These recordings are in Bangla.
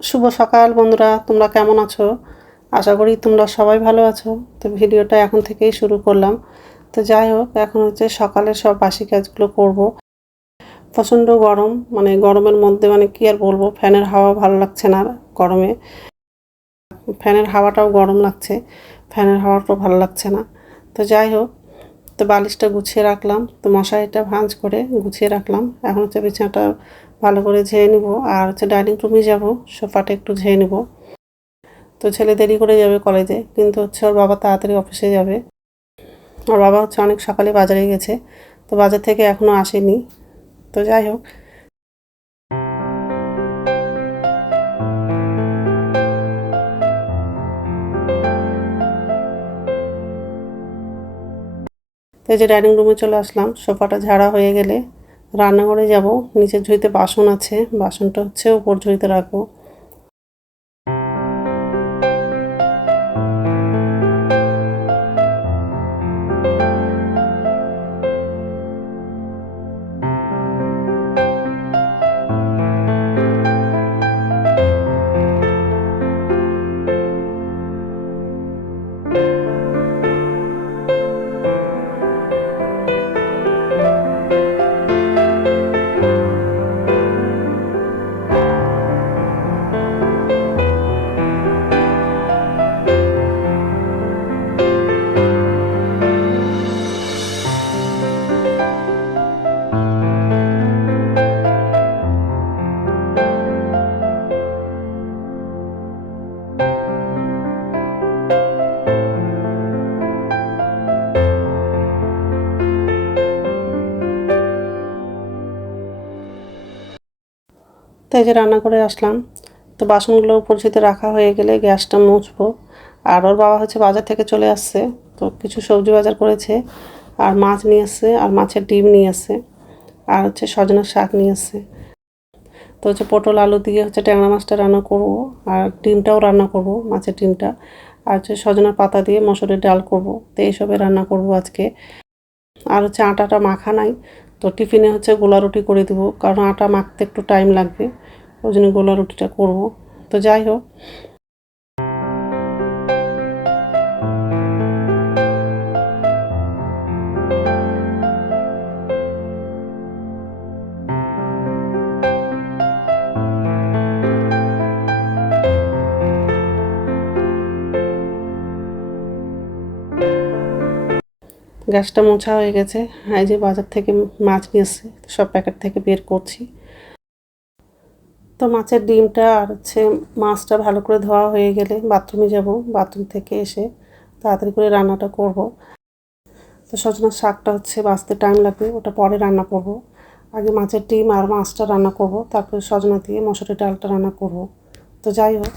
শুভ সকাল বন্ধুরা, তোমরা কেমন আছো? আশা করি তোমরা সবাই ভালো আছো। তো ভিডিওটা এখন থেকেই শুরু করলাম। তো যাই হোক, এখন হচ্ছে সকালের সব বাসি কাজগুলো করব। প্রচণ্ড গরম, মানে গরমের মধ্যে মানে কি আর বলবো, ফ্যানের হাওয়া ভালো লাগছে না গরমে। ফ্যানের হাওয়াটাও গরম লাগছে, ফ্যানের হাওয়াটাও ভালো লাগছে না। তো যাই হোক, তো বালিশটা গুছিয়ে রাখলাম, তো মশারিটা ভাঁজ করে গুছিয়ে রাখলাম। এখন হচ্ছে বিছানাটা ভালো করে ঝেড়ে নিব, আর হচ্ছে ডাইনিং রুমে যাব, সোফাটা একটু ঝেড়ে নিব। তো ছেলে দেরি করে যাবে কলেজে, কিন্তু হচ্ছে ওর বাবা তাড়াতাড়ি অফিসে যাবে। ওর বাবা হচ্ছে অনেক সকালে বাজারে গেছে, তো বাজার থেকে এখনও আসেনি। তো যাই হোক, তো এই যে ডাইনিং রুমে চলে আসলাম। সোফাটা ঝাড়া হয়ে গেলে রান্নাঘরে যাব। নিচের ঝুড়িতে বাসন আছে, বাসনটা হচ্ছে উপর ঝুড়িতে রাখবো। তো এই যে রান্না করে আসলাম। তো বাসনগুলো উপর ঝুড়িতে রাখা হয়ে গেলে গ্যাসটা মুছবো। আর ওর বাবা হচ্ছে বাজার থেকে চলে আসছে, তো কিছু সবজি বাজার করেছে, আর মাছ নিয়ে আসছে, আর মাছের ডিম নিয়ে আসছে, আর হচ্ছে সজনের শাক নিয়ে আসছে। তো হচ্ছে পটল আলু দিয়ে হচ্ছে ট্যাংরা মাছটা রান্না করব, আর ডিমটাও রান্না করব, মাছের ডিমটা। আর হচ্ছে সজনের পাতা দিয়ে মসুরের ডাল করব। তো এইসবে রান্না করব আজকে। আর হচ্ছে আটাটা মাখা নাই, তো টিফিনে হচ্ছে গোলা রুটি করে দেবো, কারণ আটা মাখতে একটু টাইম লাগবে, ওই জন্য গোলা রুটিটা করব। তো যাই হোক, গ্যাসটা মোছা হয়ে গেছে। এই যে বাজার থেকে মাছ নিয়েছে, সব প্যাকেট থেকে বের করছি। তো মাছের ডিমটা আর হচ্ছে মাছটা ভালো করে ধোয়া হয়ে গেলে বাথরুমে যাব, বাথরুম থেকে এসে তাড়াতাড়ি করে রান্নাটা করব। তো সজনের শাকটা হচ্ছে বাছতে টাইম লাগবে, ওটা পরে রান্না করব। আগে মাছের ডিম আর মাছটা রান্না করব, তারপরে সজনা দিয়ে মসুরের ডালটা রান্না করব। তো যাই হোক,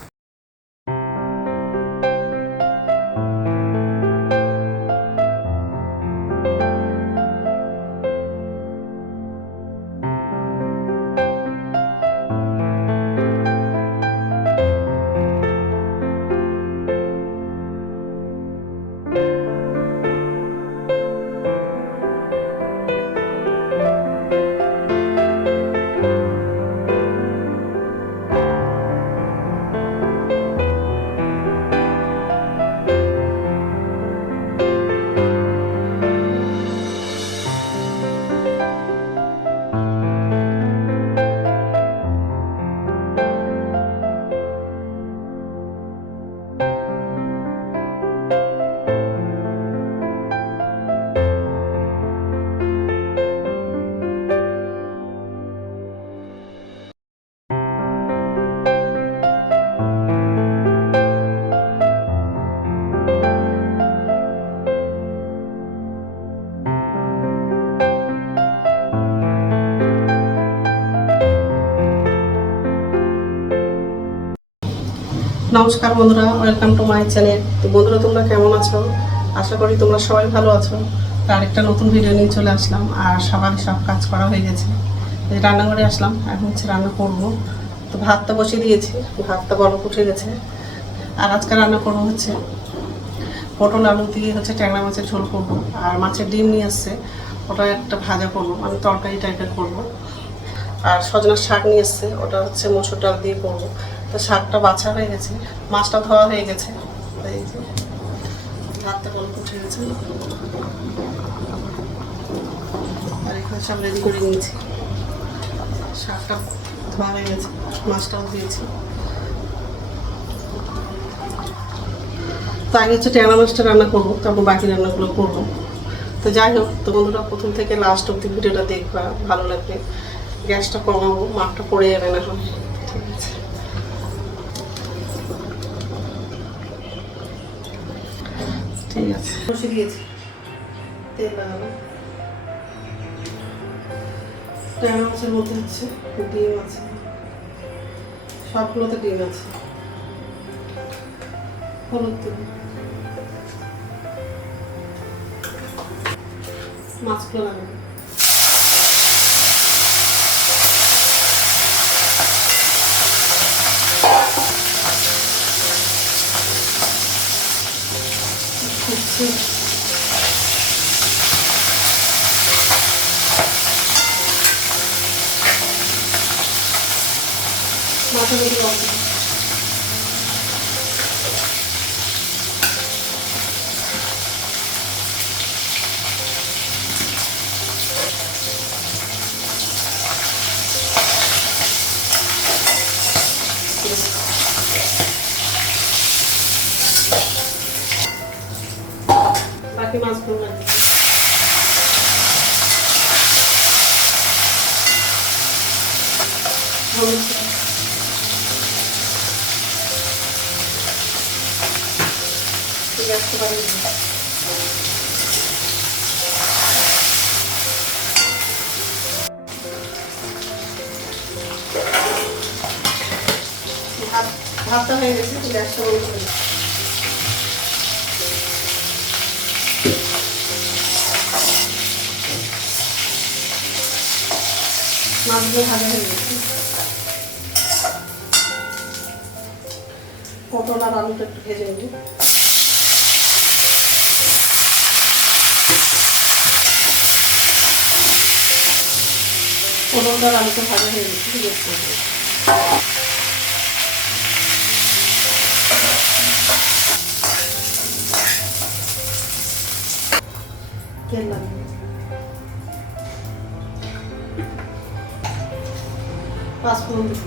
নমস্কার বন্ধুরা, ওয়েলকাম টু মাই চ্যানেল। তো বন্ধুরা, তোমরা কেমন আছো? আশা করি তোমরা সবাই ভালো আছো। তো আরেকটা নতুন ভিডিও নিয়ে চলে আসলাম, আর সবার সব কাজ করা হয়ে গেছে। রান্নাঘরে আসলাম, এখন হচ্ছে রান্না করব। তো ভাতটা বসিয়ে দিয়েছি, ভাতটা বলক উঠে গেছে। আর আজকে রান্না করবো হচ্ছে পটল আলু দিয়ে হচ্ছে ট্যাংরা মাছের ঝোল করবো, আর মাছের ডিম নিয়ে আসছে, ওটা একটা ভাজা করবো, মানে তরকারি টাইপের করবো। আর সজনার শাক নিয়ে এসছে, ওটা হচ্ছে মসুর ডাল দিয়ে করবো। তো শাকটা বাছা হয়ে গেছে, মাছটা ধোয়া হয়ে গেছে, এই যে ভাতটা গল্প উঠে গেছে। আর এখানে সব রেডি করে নিয়েছি, শাকটা ধোয়া হয়ে গেছে, মাছটাও দিয়েছি। তো আগে হচ্ছে ট্যাংরা মাছটা রান্না করবো, তারপর বাকি রান্নাগুলো করবো। তো যাই হোক, তো বন্ধুরা প্রথম থেকে লাস্ট অব্দি ভিডিওটা দেখবা, ভালো লাগবে। গ্যাসটা কমাবো, মাঠটা পড়ে যাবে না এখন। ঠিক আছে, ঠিক আছে, বসে দিয়েছি, তেল লাগাবো। ট্যাংরা মাছের মধ্যে হচ্ছে ডিম আছে, সবগুলোতে ডিম আছে। হলুদ দেব, মাছগুলো লাগাবো। মাথা দিয়ে লবণ, বাকি মাছগুলো লাগবে। হলুদ, গ্যাসটা বাড়িয়ে দিই। ভাতটা হয়ে গেছে, গ্যাসটা বন্ধ করে দিই। মাছগুলো ভাজা হয়ে গেছে, পটল আর আলুটা একটু ভেজে নিই। পটলটা আর আলুটা ভাজা হয়ে গেছে, ঠিক আছে। তেল লাগবে, 5 ফোড়ন দেব,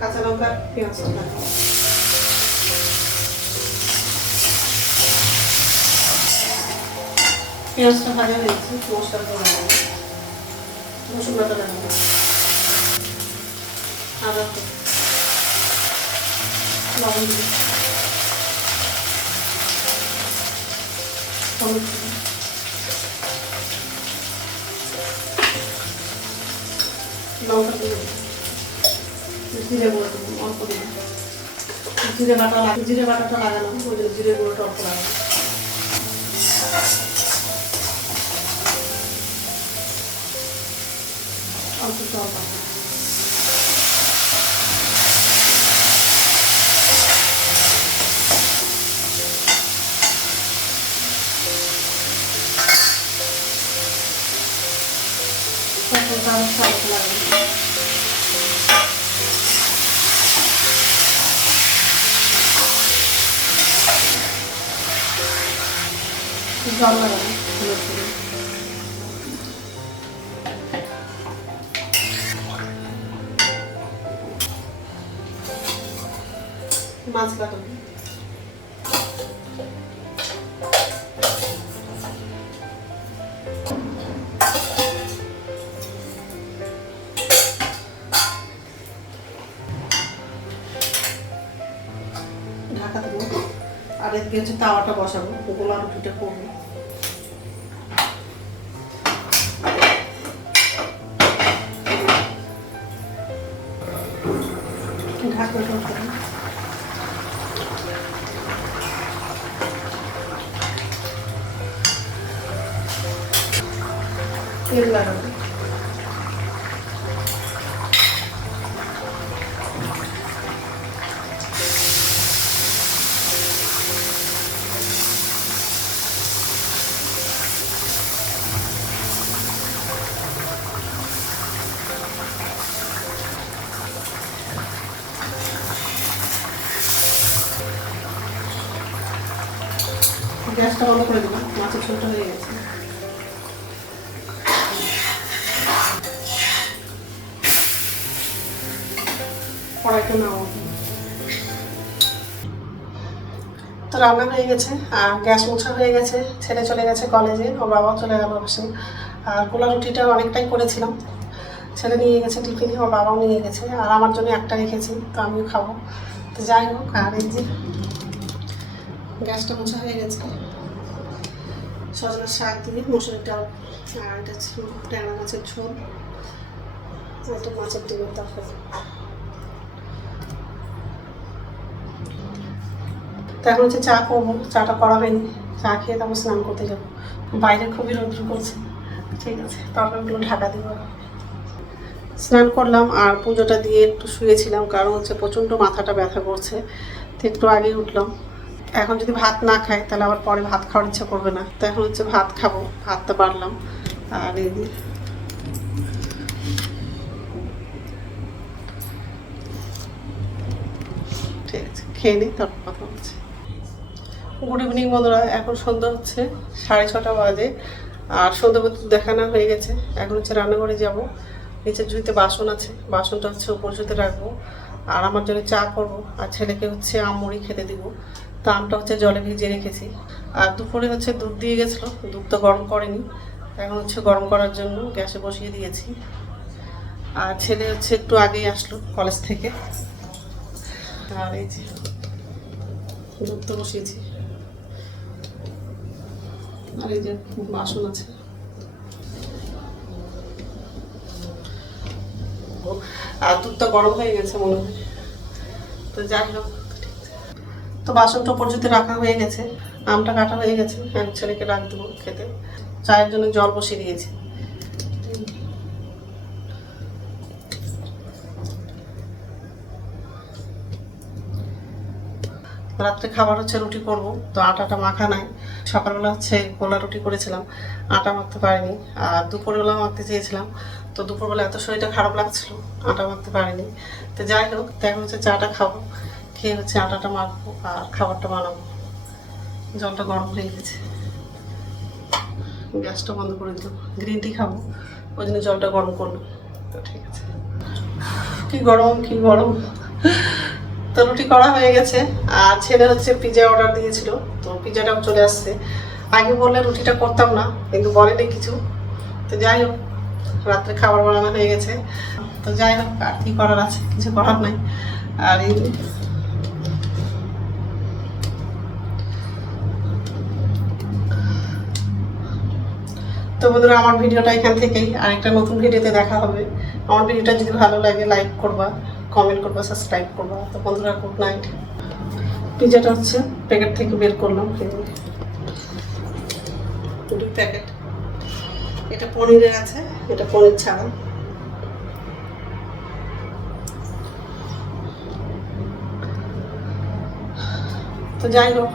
কাঁচা লঙ্কা, পেঁয়াজটা লাগাবো। পেঁয়াজটা ভাজা হয়ে গেছে, মশলাটা লাগাবো। রসুন বাটা লাগাবো, আদা, লবণ দিই, হলুদ দিই, লঙ্কা দিয়ে জিরে গুঁড়ো দেবো অল্প দিই। জিরে বাটাটা লাগানো, ওই জন্য জিরে গুঁড়োটা অল্প লাগানো। অল্প জল লাগানো, জল লাগাবো, মাছ লাগাবো। ঢাকা দেবো, আর এদিকে হচ্ছে তাওয়াটা বসাবো, গোলা রুটিটা করবো। ঢাকনাটা উঠাবো, তেল লাগাবো। গ্যাসটা বন্ধ করে দিলাম, মাছের ঝোলটা হয়ে গেছে। কড়াইটা নাও, তো রান্না হয়ে গেছে আর গ্যাস মোছা হয়ে গেছে। ছেলে চলে গেছে কলেজে, ওর বাবাও চলে গেল অবশ্যই। আর গোলা রুটিটা অনেকটাই করেছিলাম, ছেলে নিয়ে গেছে টিফিনে, ওর বাবাও নিয়ে গেছে। আর আমার জন্য একটা রেখেছি, তো আমিও খাবো। তো যাই হোক, আর এই যে গ্যাসটা মোছা হয়ে গেছে। সজনের শাক দিয়ে মসুরির ডাল, আর এটা ছিল ট্যাংরা মাছের ঝোল, একটা মাছের ডিমের তরকারি। তো এখন হচ্ছে চা করবো, চাটা করা হয়নি। চা খেয়ে তারপর স্নান করতে যাবো। বাইরে খুবই রৌদ্র করছে। ঠিক আছে, তরকারিগুলো ঢাকা দিব। স্নান করলাম আর পুজোটা দিয়ে একটু শুয়েছিলাম, কারণ হচ্ছে প্রচণ্ড মাথাটা ব্যথা করছে। তো একটু আগেই উঠলাম। এখন যদি ভাত না খাই তাহলে আবার পরে ভাত খাওয়ার ইচ্ছা করবে না। তো এখন হচ্ছে ভাত খাবো, ভাতটা বাড়লাম। আর এই যে ঠিক আছে, খেয়ে নিই, তারপর কথা বলছি। গুড ইভিনিং বন্ধুরা, এখন সন্ধ্যা হচ্ছে 6:30 বাজে। আর সন্ধ্যা দেখানো হয়ে গেছে। এখন হচ্ছে রান্নাঘরে যাব। নিচের ঝুড়িতে বাসন আছে, বাসনটা হচ্ছে উপর ঝুড়িতে রাখবো। আর আমার জন্য চা করবো, আর ছেলেকে হচ্ছে আম মুড়ি খেতে দিব। তো আমটা হচ্ছে জলে ভিজিয়ে রেখেছি। আর দুপুরে হচ্ছে দুধ দিয়ে গেছিলো, দুধটা গরম করেনি। এখন হচ্ছে গরম করার জন্য গ্যাসে বসিয়ে দিয়েছি। আর ছেলে হচ্ছে একটু আগেই আসলো কলেজ থেকে। আর এই যে দুধটা বসিয়েছি। আর এই যে বাসন আছে। আর দুধটা গরম হয়ে গেছে মনে হয়। তো যাই হোক, তো বাসনটা পর্যন্ত রাখা হয়ে গেছে, আমটা কাটা হয়ে গেছে। আমি ছেলেকে রাখ দেবো খেতে। চায়ের জন্য জল বসিয়ে দিয়েছি। রাত্রে খাবার হচ্ছে রুটি করব, তো আটাটা মাখা নাই। সকালবেলা হচ্ছে গোলা রুটি করেছিলাম, আটা মাখতে পারিনি। আর দুপুরবেলা মাখতে চেয়েছিলাম, তো দুপুরবেলা এত শরীরটা খারাপ লাগছিল, আটা মাখতে পারিনি। তো যাই হোক, এখন হচ্ছে চাটা খাবো, খেয়ে হচ্ছে আটাটা মাখবো আর খাবারটা বানাবো। জলটা গরম হয়ে গেছে, গ্যাসটা বন্ধ করে দিলাম। গ্রিন টি খাবো, ওই জন্য জলটা গরম করলো। তো ঠিক আছে। কি গরম, কি গরম। তো রুটি করা হয়ে গেছে। আর ছেলে হচ্ছে পিজা অর্ডার দিয়েছিল, তো পিজাটাও চলে আসছে। আগে বললে রুটিটা করতাম না, কিন্তু বলেনি কিছু। তো যাই হোক, রাত্রে খাবার বানানো হয়ে গেছে। তো যাই হোক, আর কি করার আছে, কিছু করার নাই। আর এই তো বন্ধুরা, আমার ভিডিওটা এখান থেকেই। আরেকটা নতুন ভিডিওতে দেখা হবে। আমার ভিডিওটা যদি ভালো লাগে লাইক করবা, কমেন্ট করবা, সাবস্ক্রাইব করবা। তো বন্ধুরা, গুড নাইট। পিজাটা হচ্ছে প্যাকেট থেকে বের করলাম, 2 প্যাকেট। এটা পনিরের আছে, এটা পনির ছাড়া। তো যাই হোক,